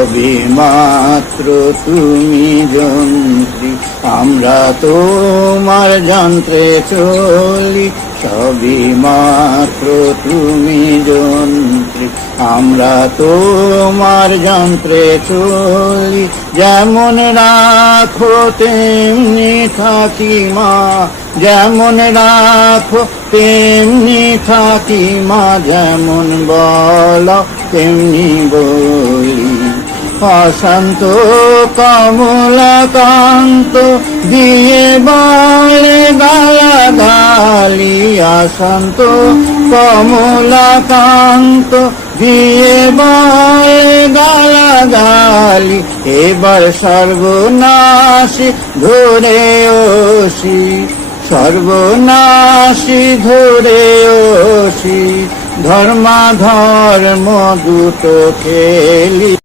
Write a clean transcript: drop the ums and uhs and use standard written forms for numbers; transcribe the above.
সবই মাত্র তুমি যন্ত্রী, আমরা তোমার যন্ত্রে চলি। সবই মাত্র তুমি যন্ত্রী, আমরা তোমার যন্ত্রে চলি। যেমন রাখো তেমনি থাকি মা, যেমন রাখো তেমনি থাকি মা, যেমন বলো তেমনি বলি। অশান্ত কমলাকান্ত দিয়ে বলে গালাগালি, অশান্ত কমলাকান্ত দিয়ে বলে গালাগালি। এবার সর্বনাশী ধরে ওসি, সর্বনাশী ধরে ওসি, ধর্মাধর্ম দুটো খেলি।